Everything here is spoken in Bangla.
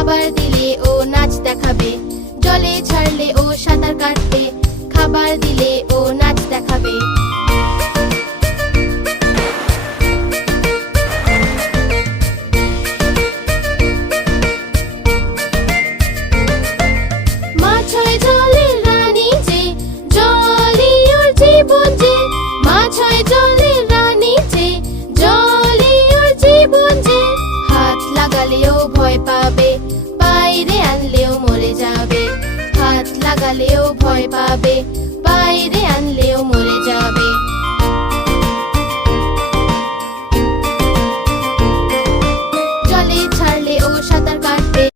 খাবার দিলে ও নাচ দেখাবে। জলে ছাড়লে ও সাঁতার কাটবে, খাবার দিলে ও নাচ দেখাবে। মাছ হয় জলের রানী যে, জলই ওর জীবন যে। মাছ হয় জলের রানী যে, জলই ওর জীবন যে। হাত লাগালেও ভয় পাবে, বাইরে আনলেও মরে যাবে। হাত লাগালেও ভয় পাবে, বাইরে আনলেও